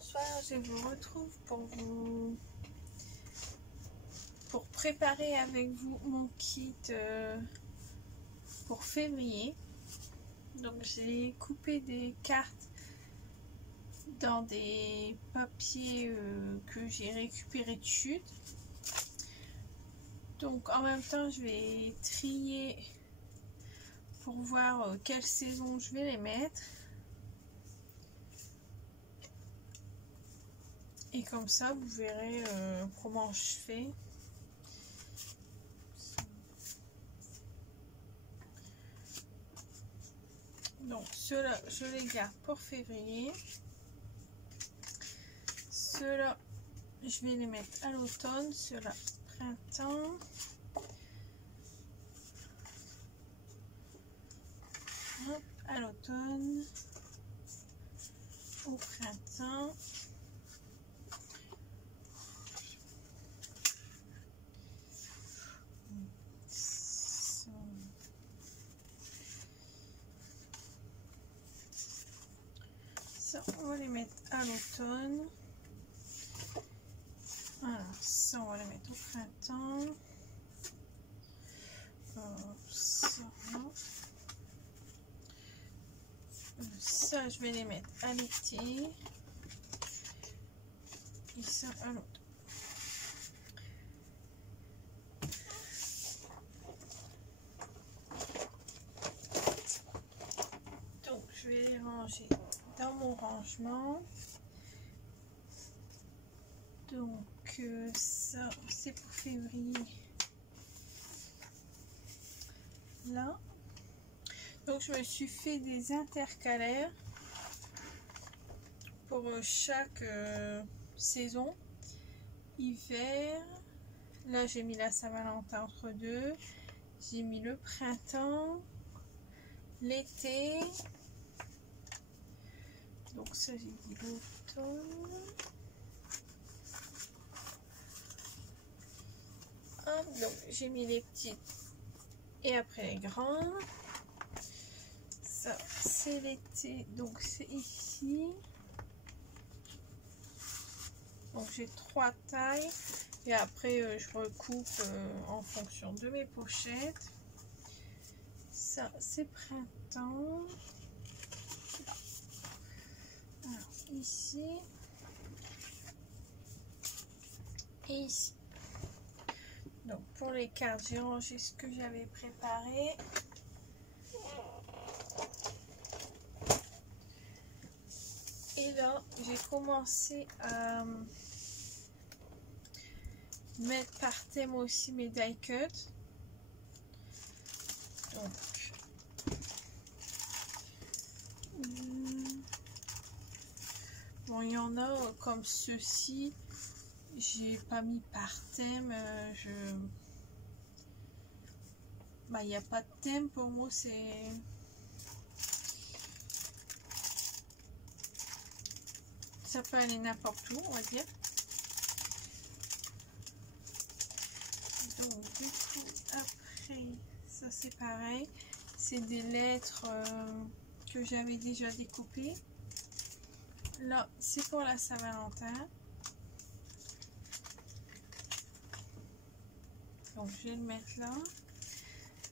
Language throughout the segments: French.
Bonsoir, je vous retrouve pour préparer avec vous mon kit pour février. Donc j'ai coupé des cartes dans des papiers que j'ai récupéré de chute. Donc en même temps je vais trier pour voir quelle saison je vais les mettre. Et comme ça, vous verrez comment je fais. Donc, ceux-là, je les garde pour février. Ceux-là, je vais les mettre à l'automne. Ceux-là, printemps. Hop, à l'automne. Au printemps. Ça, on va les mettre à l'automne. Voilà, ça, on va les mettre au printemps. Ça, je vais les mettre à l'été. Et ça, à l'automne. Donc, je vais les ranger dans mon rangement. Donc ça c'est pour février là. Donc je me suis fait des intercalaires pour chaque saison. Hiver, là j'ai mis la Saint-Valentin entre deux, j'ai mis le printemps, l'été, donc ça j'ai dit l'automne. Donc j'ai mis les petites et après les grandes. Ça c'est l'été, donc c'est ici. Donc j'ai 3 tailles et après je recoupe en fonction de mes pochettes. Ça c'est printemps. Alors ici et ici. Donc pour les cartes, j'ai rangé ce que j'avais préparé. Et là, j'ai commencé à mettre par thème aussi mes die cuts. Donc, bon, il y en a comme ceux-ci. J'ai pas mis par thème. Il n'y a pas de thème pour moi. C'est ça peut aller n'importe où, on va dire. Donc du coup après ça c'est pareil, c'est des lettres que j'avais déjà découpées. Là c'est pour la Saint-Valentin, donc je vais le mettre là.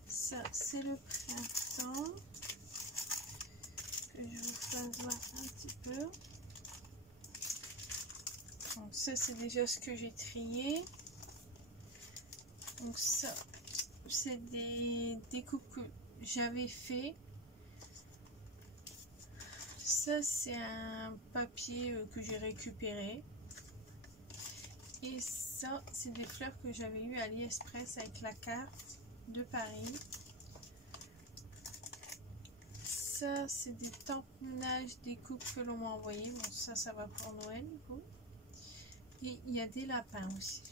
Ça c'est le printemps, que je vous fasse voir un petit peu. Donc ça c'est déjà ce que j'ai trié. Donc ça c'est des découpes que j'avais fait. Ça c'est un papier que j'ai récupéré. Et ça c'est des fleurs que j'avais eu à AliExpress avec la carte de Paris. Ça c'est des tamponnages, des coupes que l'on m'a envoyé. Bon ça va pour Noël du coup. Et il y a des lapins aussi.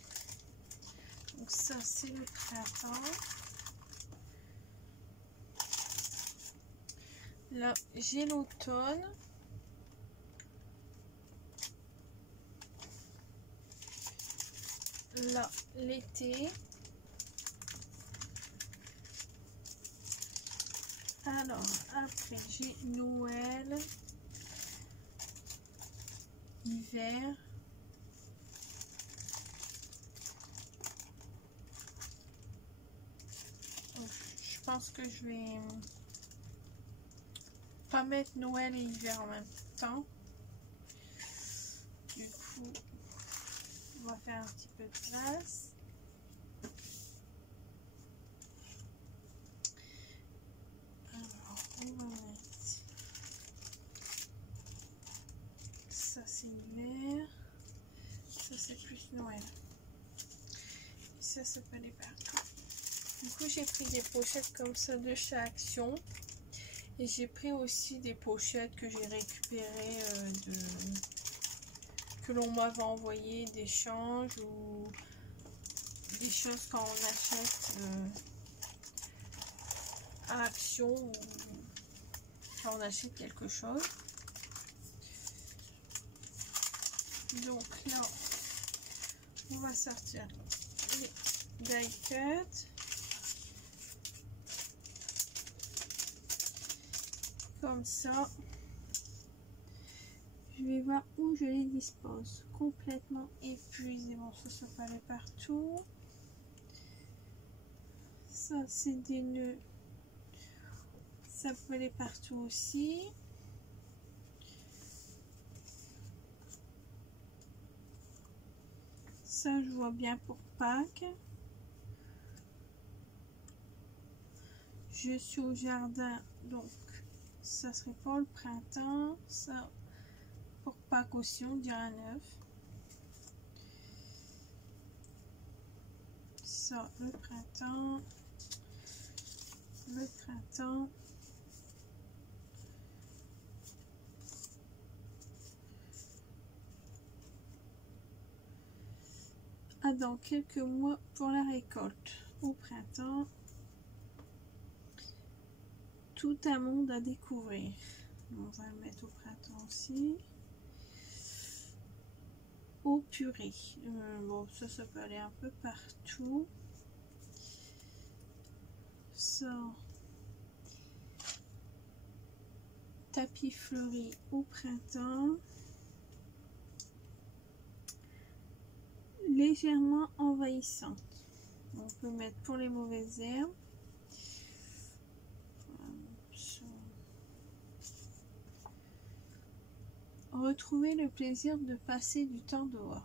Donc ça c'est le printemps. Là j'ai l'automne. Là l'été. Alors après j'ai Noël. hiver. Donc, je pense que je vais pas mettre Noël et hiver en même temps. Du coup, on va faire un petit peu de place. Alors, on va mettre ça, c'est hiver. Ça, c'est plus Noël. Et ça peut aller partout. Du coup, j'ai pris des pochettes comme ça de chez Action. Et j'ai pris aussi des pochettes que j'ai récupérées que l'on m'avait envoyé d'échange ou des choses quand on achète à Action ou quand on achète quelque chose. Donc là, on va sortir les die cuts. Comme ça. Je vais voir où je les dispose. Complètement épuisé. Bon, ça peut aller partout. Ça, c'est des nœuds. Ça peut aller partout aussi. Ça, je vois bien pour Pâques. Je suis au jardin, donc ça serait pour le printemps. Ça, pour Pâques aussi, on dirait 9. Ça, le printemps. Le printemps. Ah, dans quelques mois pour la récolte. Au printemps. Tout un monde à découvrir. On va le mettre au printemps aussi. Au purée. Bon, ça peut aller un peu partout. Ça. Tapis fleuri au printemps. Légèrement envahissante. On peut mettre pour les mauvaises herbes. Retrouver le plaisir de passer du temps dehors.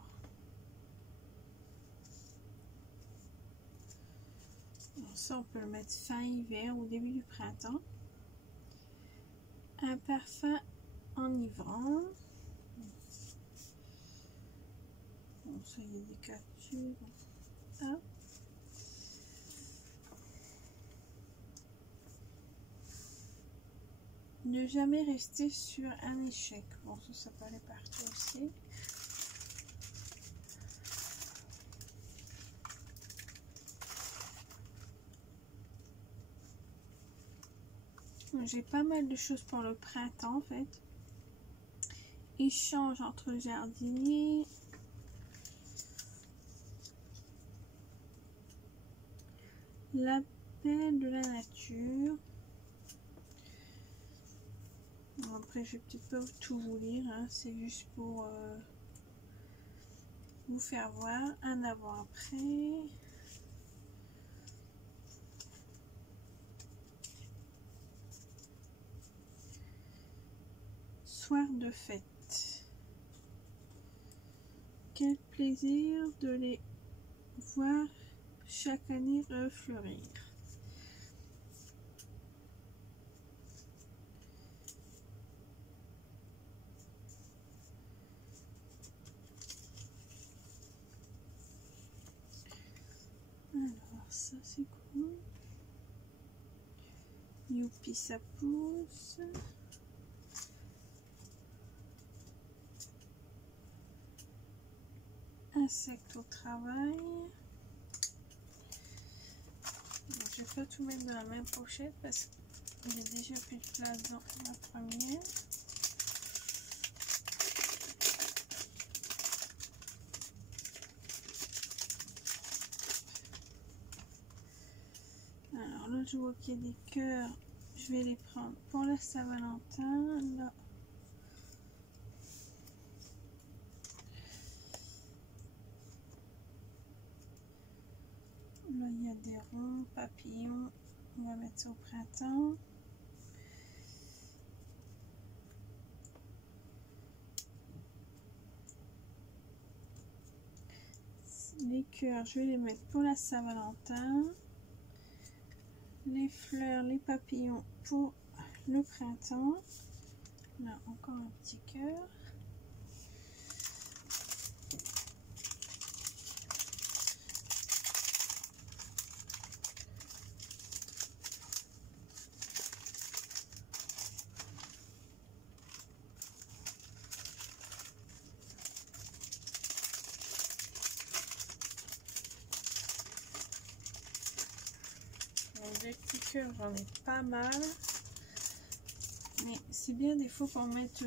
Alors ça, on peut le mettre fin hiver ou début du printemps. Un parfum enivrant. Bon, ça, il y a des captures. Hop. Ne jamais rester sur un échec. Bon, ça peut aller partout aussi. J'ai pas mal de choses pour le printemps en fait. Échange entre jardiniers. L'appel de la nature. Bon, après, je vais peut-être pas tout vous lire, hein. C'est juste pour vous faire voir un avant-après. Soir de fête. Quel plaisir de les voir chaque année refleurir. Alors ça c'est cool. Youpi, ça pousse. Insectes au travail. Donc, je vais pas tout mettre dans la même pochette parce qu'il y a déjà plus de place dans la première. Alors là, je vois qu'il y a des cœurs. Je vais les prendre pour la Saint-Valentin. Là. a des ronds, papillons. On va mettre ça au printemps. Les cœurs, je vais les mettre pour la Saint-Valentin. Les fleurs, les papillons pour le printemps. Là, encore un petit cœur. Des petits cœurs, j'en ai pas mal. Mais c'est bien des fois qu'on mette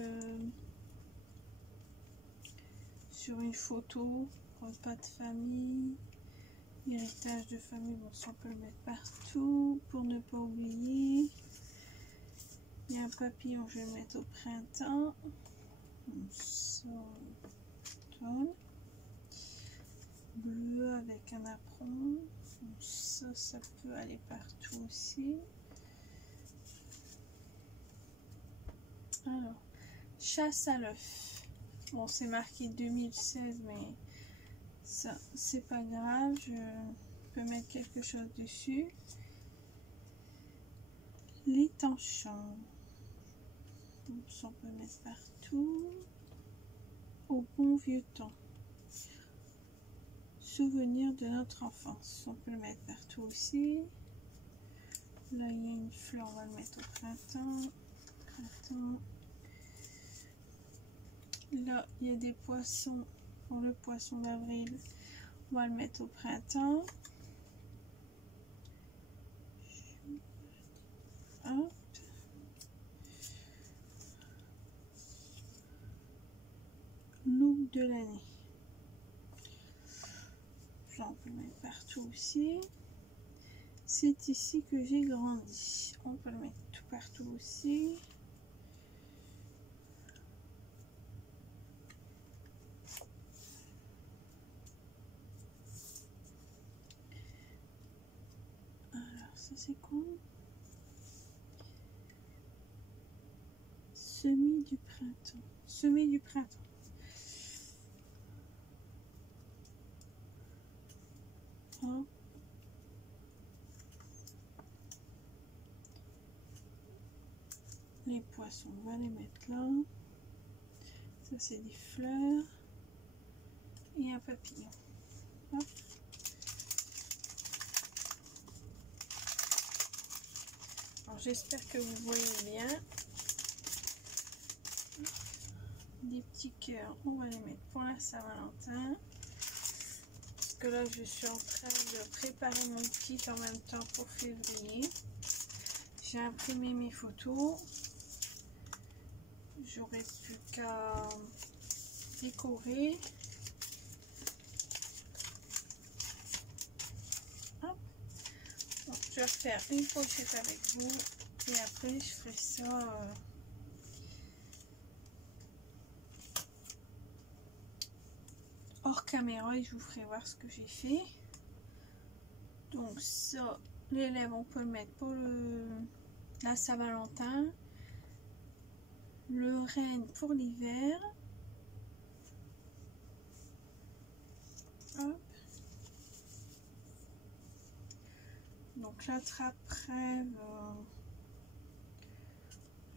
sur une photo, repas de famille, héritage de famille, bon ça on peut le mettre partout pour ne pas oublier. Il y a un papillon, je vais le mettre au printemps. Automne. Bleu avec un apron. Ça peut aller partout aussi. Alors, chasse à l'œuf. Bon, c'est marqué 2016, mais ça, c'est pas grave. Je peux mettre quelque chose dessus. Les tanchons. Ça, on peut mettre partout. Au bon vieux temps. Souvenir de notre enfance. On peut le mettre partout aussi. Là, il y a une fleur, on va le mettre au printemps. Là, il y a des poissons pour le poisson d'avril. On va le mettre au printemps. Hop. Look de l'année. Ça, on peut le mettre partout aussi. C'est ici que j'ai grandi. On peut le mettre tout partout aussi. Alors, ça c'est quoi? Semis du printemps. Semis du printemps. Hop. Les poissons, on va les mettre là. Ça, c'est des fleurs. Et un papillon. Hop. Alors, j'espère que vous voyez bien. Des petits cœurs, on va les mettre pour la Saint-Valentin. Parce que là, je suis en train de préparer mon kit en même temps pour février. J'ai imprimé mes photos. J'aurai plus qu'à décorer. Hop. Donc, je vais faire une pochette avec vous et après je ferai ça hors caméra et je vous ferai voir ce que j'ai fait. Donc ça, les lèvres, on peut le mettre pour la Saint-Valentin. Le renne pour l'hiver. Hop. Donc la trappe-rêve,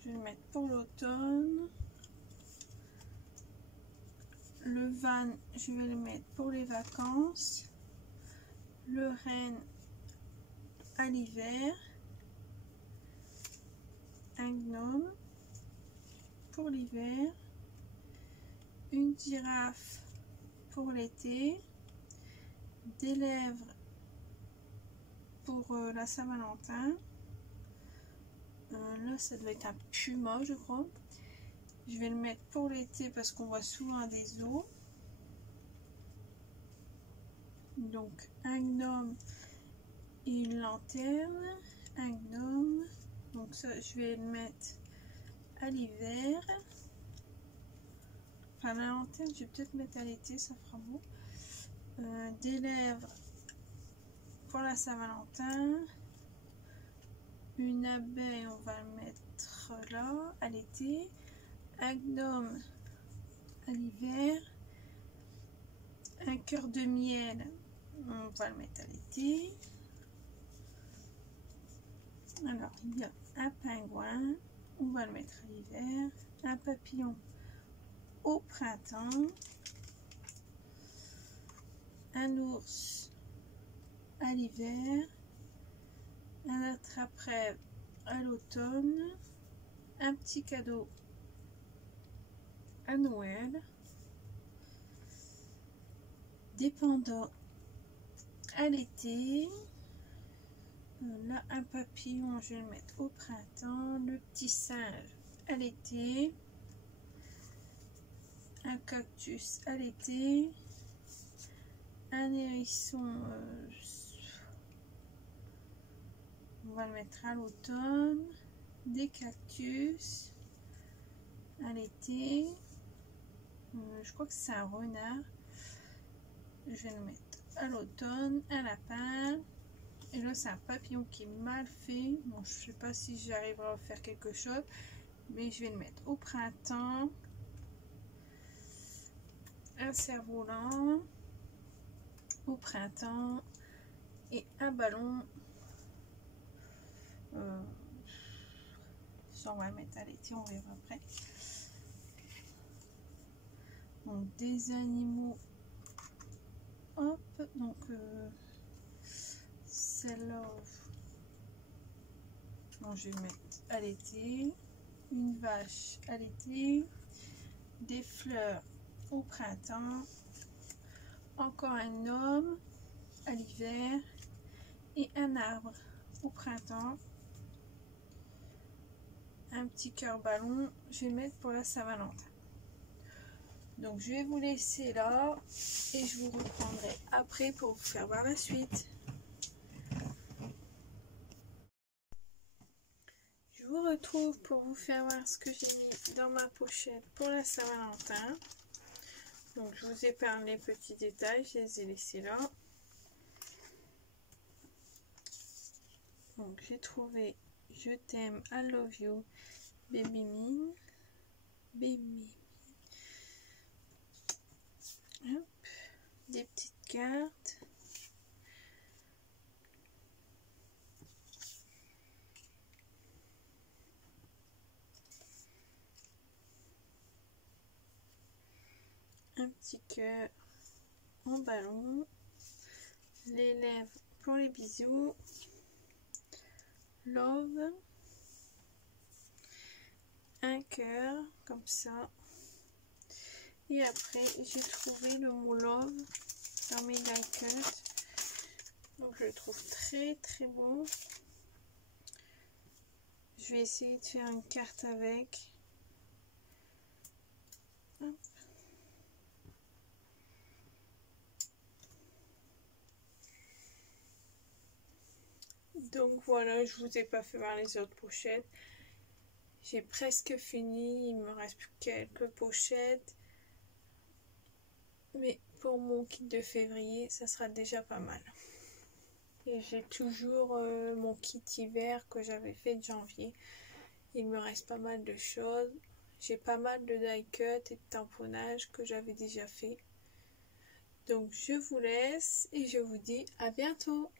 je vais le mettre pour l'automne. Le van, je vais le mettre pour les vacances. Le renne à l'hiver. Un gnome pour l'hiver. Une girafe pour l'été. Des lèvres pour la Saint-Valentin. Là, ça doit être un puma, je crois. Je vais le mettre pour l'été parce qu'on voit souvent des os. Donc, un gnome et une lanterne. Un gnome. Donc, ça, je vais le mettre à l'hiver. Enfin, la lanterne, je vais peut-être mettre à l'été, ça fera beau. Des lèvres pour la Saint-Valentin. Une abeille, on va le mettre là à l'été. Un gnome à l'hiver. Un cœur de miel, on va le mettre à l'été. Alors, il y a un pingouin, on va le mettre à l'hiver. Un papillon au printemps. Un ours à l'hiver. Un attrape-rêve à l'automne. Un petit cadeau à Noël. Des pandas à l'été. Là, un papillon, je vais le mettre au printemps. Le petit singe à l'été. Un cactus à l'été. Un hérisson, on va le mettre à l'automne. Des cactus à l'été. Je crois que c'est un renard. Je vais le mettre à l'automne. Un lapin. Et là, c'est un papillon qui est mal fait. Bon, je sais pas si j'arriverai à faire quelque chose. Mais je vais le mettre au printemps. Un cerf-volant. Au printemps. Et un ballon. Ça, on va le mettre à l'été. On verra après. Donc, des animaux. Hop. Donc, celle-là. Bon, je vais le mettre à l'été. Une vache à l'été. Des fleurs au printemps. Encore un homme à l'hiver. Et un arbre au printemps. Un petit cœur ballon. Je vais le mettre pour la Saint-Valentin. Donc je vais vous laisser là. Et je vous reprendrai après pour vous faire voir la suite. Je vous retrouve pour vous faire voir ce que j'ai mis dans ma pochette pour la Saint-Valentin. Donc je vous épargne les petits détails, je les ai laissés là. Donc j'ai trouvé Je t'aime, I love you, Baby Me. Baby. Hop. Des petites cartes. Un petit cœur en ballon. Les lèvres pour les bisous. Love. Un cœur comme ça. Et après j'ai trouvé le mot love dans mes die cuts. Donc je le trouve très très beau. Je vais essayer de faire une carte avec. Hop. Donc voilà, je vous ai pas fait voir les autres pochettes. J'ai presque fini, il me reste plus quelques pochettes. Mais pour mon kit de février, ça sera déjà pas mal. Et j'ai toujours mon kit hiver que j'avais fait de janvier. Il me reste pas mal de choses. J'ai pas mal de die cut et de tamponnage que j'avais déjà fait. Donc je vous laisse et je vous dis à bientôt.